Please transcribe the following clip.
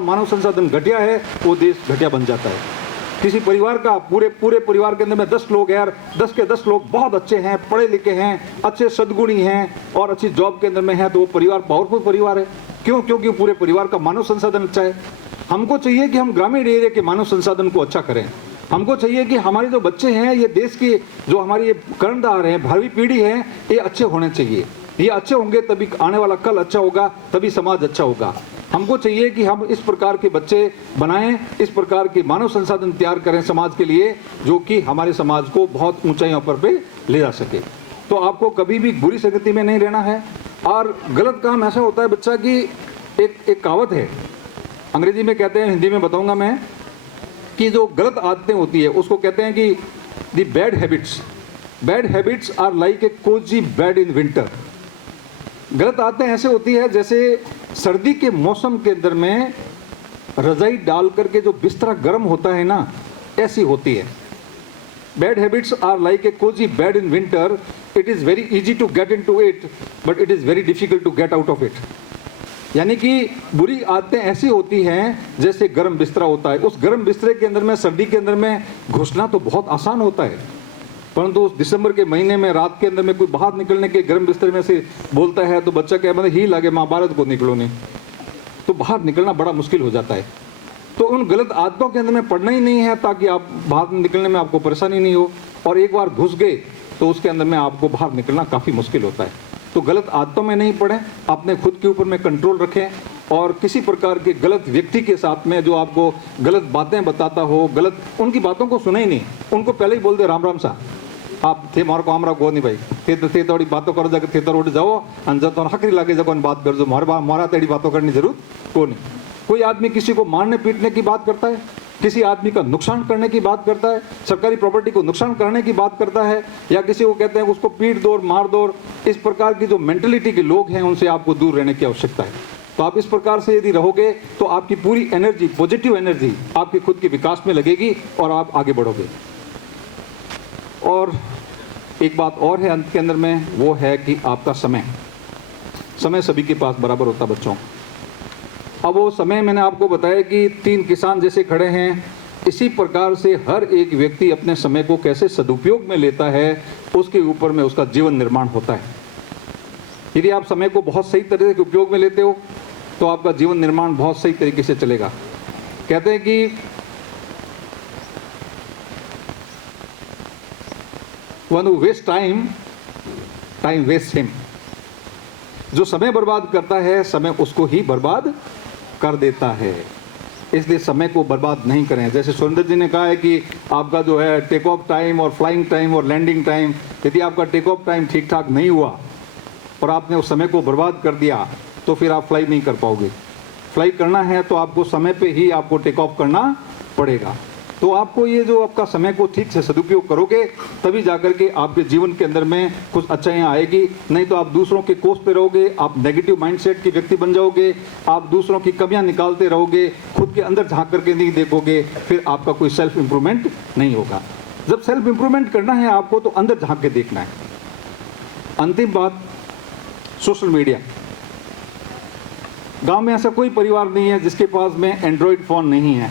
मानव संसाधन घटिया है वो देश घटिया बन जाता है। किसी परिवार का पूरे परिवार के अंदर में 10 लोग यार 10 के 10 लोग बहुत अच्छे हैं, पढ़े लिखे हैं, अच्छे सद्गुणी हैं और अच्छी जॉब के अंदर में है, तो वो परिवार पावरफुल परिवार है। क्यों? क्योंकि पूरे परिवार का मानव संसाधन अच्छा है। हमको चाहिए कि हम ग्रामीण एरिया के मानव संसाधन को अच्छा करें। हमको चाहिए कि हमारे जो बच्चे हैं, ये देश की जो हमारी ये कर्णधार हैं, भावी पीढ़ी है, ये अच्छे होने चाहिए। ये अच्छे होंगे तभी आने वाला कल अच्छा होगा, तभी समाज अच्छा होगा। हमको चाहिए कि हम इस प्रकार के बच्चे बनाएं, इस प्रकार के मानव संसाधन तैयार करें समाज के लिए, जो कि हमारे समाज को बहुत ऊंचाइयों पर पे ले जा सके। तो आपको कभी भी बुरी संगति में नहीं रहना है। और गलत काम ऐसा होता है बच्चा की एक कहावत है, अंग्रेजी में कहते हैं, हिंदी में बताऊंगा मैं, कि जो गलत आदतें होती है उसको कहते हैं कि the bad habits are like a Cozi bed in winter. गलत आदतें ऐसे होती है जैसे सर्दी के मौसम के अंदर में रजाई डाल करके जो बिस्तरा गर्म होता है ना, ऐसी होती है। Bad habits are like a Cozi bed in winter, it is very easy to get in to it but it is very difficult to get out of it. यानी कि बुरी आदतें ऐसी होती हैं जैसे गर्म बिस्तरा होता है। उस गर्म बिस्तरे के अंदर में सर्दी के अंदर में घुसना तो बहुत आसान होता है, परंतु उस दिसंबर के महीने में रात के अंदर में कोई बाहर निकलने के गर्म बिस्तरे में से बोलता है तो बच्चा क्या मतलब ही लागे माँ भारत को निकलो नहीं, तो बाहर निकलना बड़ा मुश्किल हो जाता है। तो उन गलत आदतों के अंदर में पड़ना ही नहीं है ताकि आप बाहर निकलने में आपको परेशानी नहीं हो, और एक बार घुस गए तो उसके अंदर में आपको बाहर निकलना काफ़ी मुश्किल होता है। तो गलत आदतों में नहीं पड़ें, अपने खुद के ऊपर में कंट्रोल रखें, और किसी प्रकार के गलत व्यक्ति के साथ में जो आपको गलत बातें बताता हो, गलत उनकी बातों को सुने ही नहीं, उनको पहले ही बोल दे राम राम सा आप थे मारो को हमरा को नहीं भाई थे थोड़ी बातों करो जाके थे तो उठ जाओ अंजर तो हकरी लागे जाको बात कर जो मारा तेरी बातों करनी जरूरत को नहीं। कोई आदमी किसी को मारने पीटने की बात करता है, किसी आदमी का नुकसान करने की बात करता है, सरकारी प्रॉपर्टी को नुकसान करने की बात करता है, या किसी को कहते हैं उसको पीट दो मार दो, इस प्रकार की जो मेंटलिटी के लोग हैं उनसे आपको दूर रहने की आवश्यकता है। तो आप इस प्रकार से यदि रहोगे तो आपकी पूरी एनर्जी, पॉजिटिव एनर्जी आपके खुद के विकास में लगेगी और आप आगे बढ़ोगे। और एक बात और है अंत के अंदर में, वो है कि आपका समय सभी के पास बराबर होता बच्चों। अब वो समय मैंने आपको बताया कि 3 किसान जैसे खड़े हैं, इसी प्रकार से हर एक व्यक्ति अपने समय को कैसे सदुपयोग में लेता है उसके ऊपर में उसका जीवन निर्माण होता है। यदि आप समय को बहुत सही तरीके से उपयोग में लेते हो तो आपका जीवन निर्माण बहुत सही तरीके से चलेगा। कहते हैं कि one who waste time waste him. जो समय बर्बाद करता है समय उसको ही बर्बाद कर देता है, इसलिए समय को बर्बाद नहीं करें। जैसे सुरेंद्र जी ने कहा है कि आपका जो है टेक ऑफ टाइम और फ्लाइंग टाइम और लैंडिंग टाइम, यदि आपका टेक ऑफ टाइम ठीक ठाक नहीं हुआ और आपने उस समय को बर्बाद कर दिया तो फिर आप फ्लाई नहीं कर पाओगे। फ्लाई करना है तो आपको समय पे ही आपको टेक ऑफ करना पड़ेगा। तो आपको ये जो आपका समय को ठीक से सदुपयोग करोगे तभी जाकर के आपके जीवन के अंदर में कुछ अच्छाइयाँ आएगी, नहीं तो आप दूसरों के कोसते रहोगे, आप नेगेटिव माइंडसेट के व्यक्ति बन जाओगे, आप दूसरों की कमियां निकालते रहोगे, खुद के अंदर झांक करके नहीं देखोगे, फिर आपका कोई सेल्फ इम्प्रूवमेंट नहीं होगा। जब सेल्फ इम्प्रूवमेंट करना है आपको तो अंदर झांक के देखना है। अंतिम बात, सोशल मीडिया। गाँव में ऐसा कोई परिवार नहीं है जिसके पास में एंड्रॉयड फ़ोन नहीं है।